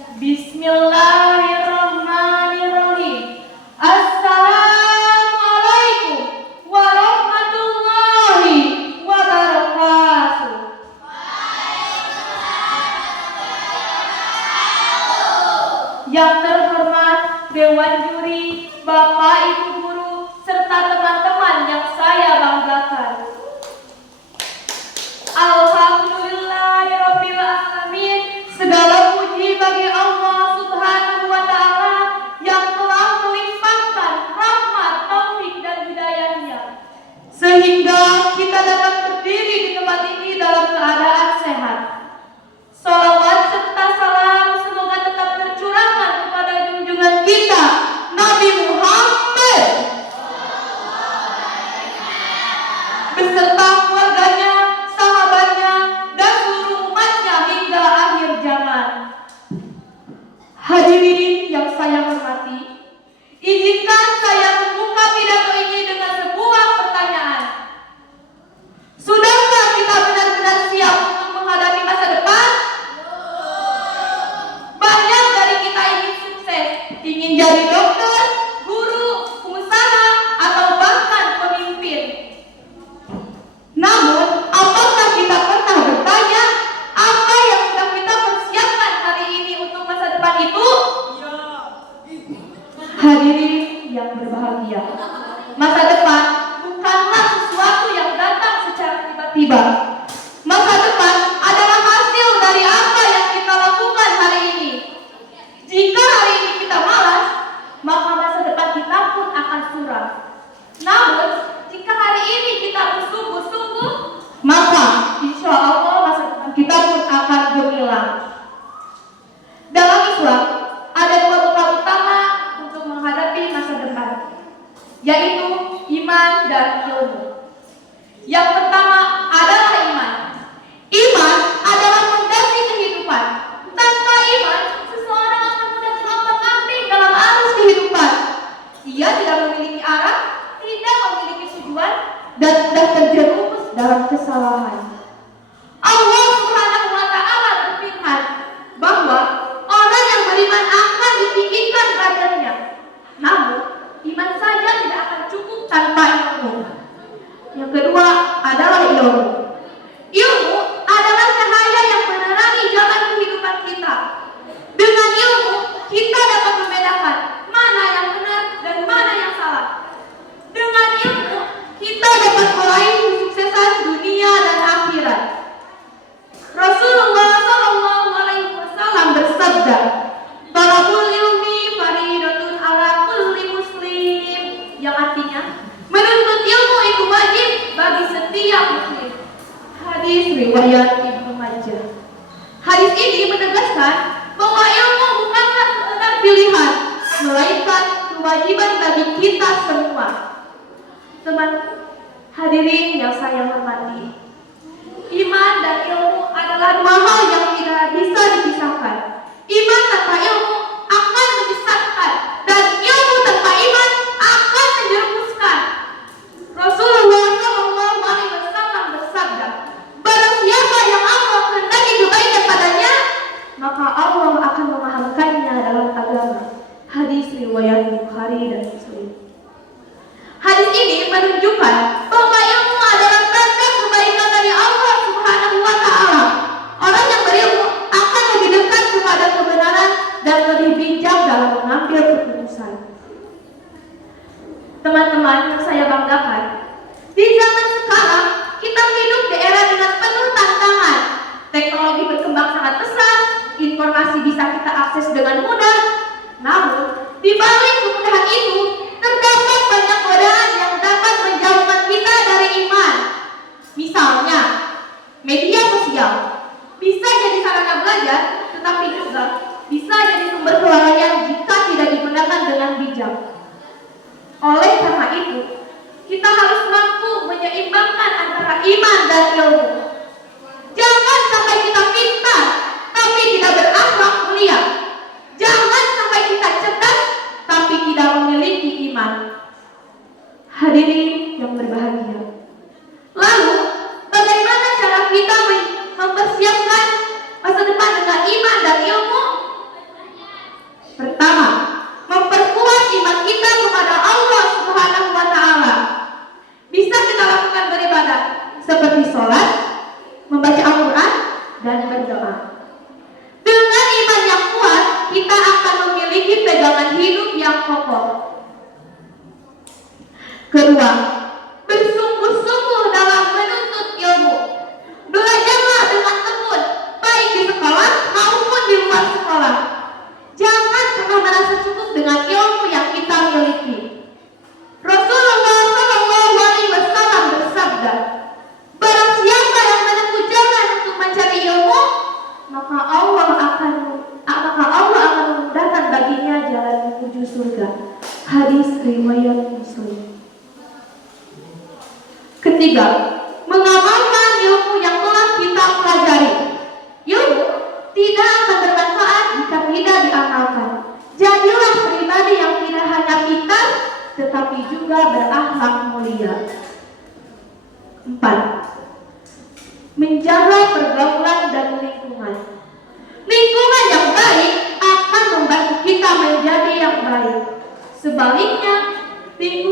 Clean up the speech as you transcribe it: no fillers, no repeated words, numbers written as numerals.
Bismillahirrahmanirrahim. Assalamualaikum warahmatullahi wabarakatuh. Yang terhormat Dewan Juri, Bapak Ibu Guru, serta teman-teman yang saya banggakan. Alhamdulillahirabbil alamin. Segala puji bagi Allah Subhanahu wa taala yang telah melimpahkan rahmat, taufik dan hidayahnya sehingga kita dapat berdiri di tempat ini dalam keadaan sehat. Salawat serta salam semoga tetap tercurahkan kepada junjungan kita Nabi Muhammad beserta keluarganya, sahabatnya, dan seluruh umatnya hingga akhir zaman. Hadirin yang saya hormati, izinkan saya membuka pidato ini dengan sebuah pertanyaan. Sudahkah kita benar-benar siap untuk menghadapi masa depan? Banyak dari kita ingin sukses, ingin jadi dokter, guru, pengusaha, atau bahkan pemimpin. Namun, apakah kita pernah bertanya apa yang sedang kita persiapkan hari ini untuk masa depan itu? Hadirin yang berbahagia, masa depan bukanlah sesuatu yang datang secara tiba-tiba. Masa depan adalah hasil dari apa yang kita lakukan hari ini. Jika hari ini kita malas, maka masa depan kita pun akan suram. Namun, jika hari ini kita bersungguh-sungguh, maka insya Allah masa depan kita pun akan gemilang. Dalam Islam, ada dua bekal utama untuk menghadapi masa depan, yaitu iman dan ilmu. Yang pertama adalah iman. Iman adalah fondasi kehidupan. Tanpa iman, seseorang akan mudah terombang-ambing dalam arus kehidupan. Ia tidak memiliki arah, tidak memiliki tujuan, dan mudah terjerumus dalam kesalahan. Allah Subhanahu wa taala berfirman bahwa orang yang beriman akan ditinggikan derajatnya. Namun, iman saja tidak akan cukup tanpa ilmu. Yang kedua adalah ilmu. Ilmu adalah cahaya yang menerangi jalan kehidupan kita. Dengan ilmu, kita dapat membedakan mana yang benar dan mana yang salah. Dengan ilmu, kita dapat meraih kesuksesan dunia dan akhirat. Rasulullah SAW bersabda, "Talabul ilmi faridatun ala kulli muslim," yang artinya menuntut ilmu itu wajib bagi setiap muslim. Hadis riwayat Ibnu Majah. Hadis ini menegaskan bahwa ilmu bukanlah sekedar pilihan, melainkan kewajiban bagi kita semua. Teman hadirin yang saya hormati, iman dan ilmu adalah dua hal yang tidak bisa dipisahkan. Iman tanpa ilmu akan menyesatkan, dan ilmu tanpa iman akan menjerumuskan. Rasulullah SAW bersabda, "Barang siapa yang Allah kehendaki kebaikan padanya, maka Allah akan memahamkannya dalam agama." Hadis riwayat Bukhari dan Muslim. Hadis ini menunjukkan bahwa ilmu adalah tanda kebaikan dari Allah Subhanahu wa taala. Orang yang berilmu akan lebih dekat kepada kebenaran dan lebih bijak dalam mengambil keputusan. Teman-teman yang saya banggakan, di zaman sekarang kita hidup di era dengan penuh tantangan. Teknologi berkembang sangat pesat, informasi bisa kita akses dengan mudah. Namun, di balik kemudahan itu, terdapat banyak godaan yang dapat menjauhkan kita dari iman. Misalnya, media sosial bisa jadi sarana belajar, tetapi juga bisa jadi sumber kelalaian jika tidak digunakan dengan bijak. Oleh karena itu, kita harus mampu menyeimbangkan antara iman dan ilmu. Jangan sampai kita pintar, tapi tidak berakhlak mulia. Jangan sampai kita cerdas, tapi tidak memiliki iman. Hadirin yang berbahagia, lalu bagaimana cara kita mempersiapkan masa depan dengan iman dan ilmu? kokoh. Kedua, bersungguh-sungguh dalam menuntut ilmu. Belajarlah dengan tekun, baik di sekolah maupun di luar sekolah. Jangan pernah merasa cukup dengan ilmu yang kita miliki. Rasulullah SAW bersabda, barang siapa yang menempuh jalan untuk mencari ilmu, maka Allah akan memudahkan baginya jalan menuju surga. Hadis riwayat Muslim. Ketiga, mengamalkan ilmu yang telah kita pelajari. Ilmu tidak akan bermanfaat jika tidak diamalkan. Jadilah pribadi yang tidak hanya pintar, tetapi juga berakhlak mulia. 4. Menjaga pergaulan dan lingkungan. Lingkungan yang baik akan membantu kita menjadi yang baik. Sebaliknya, lingkungan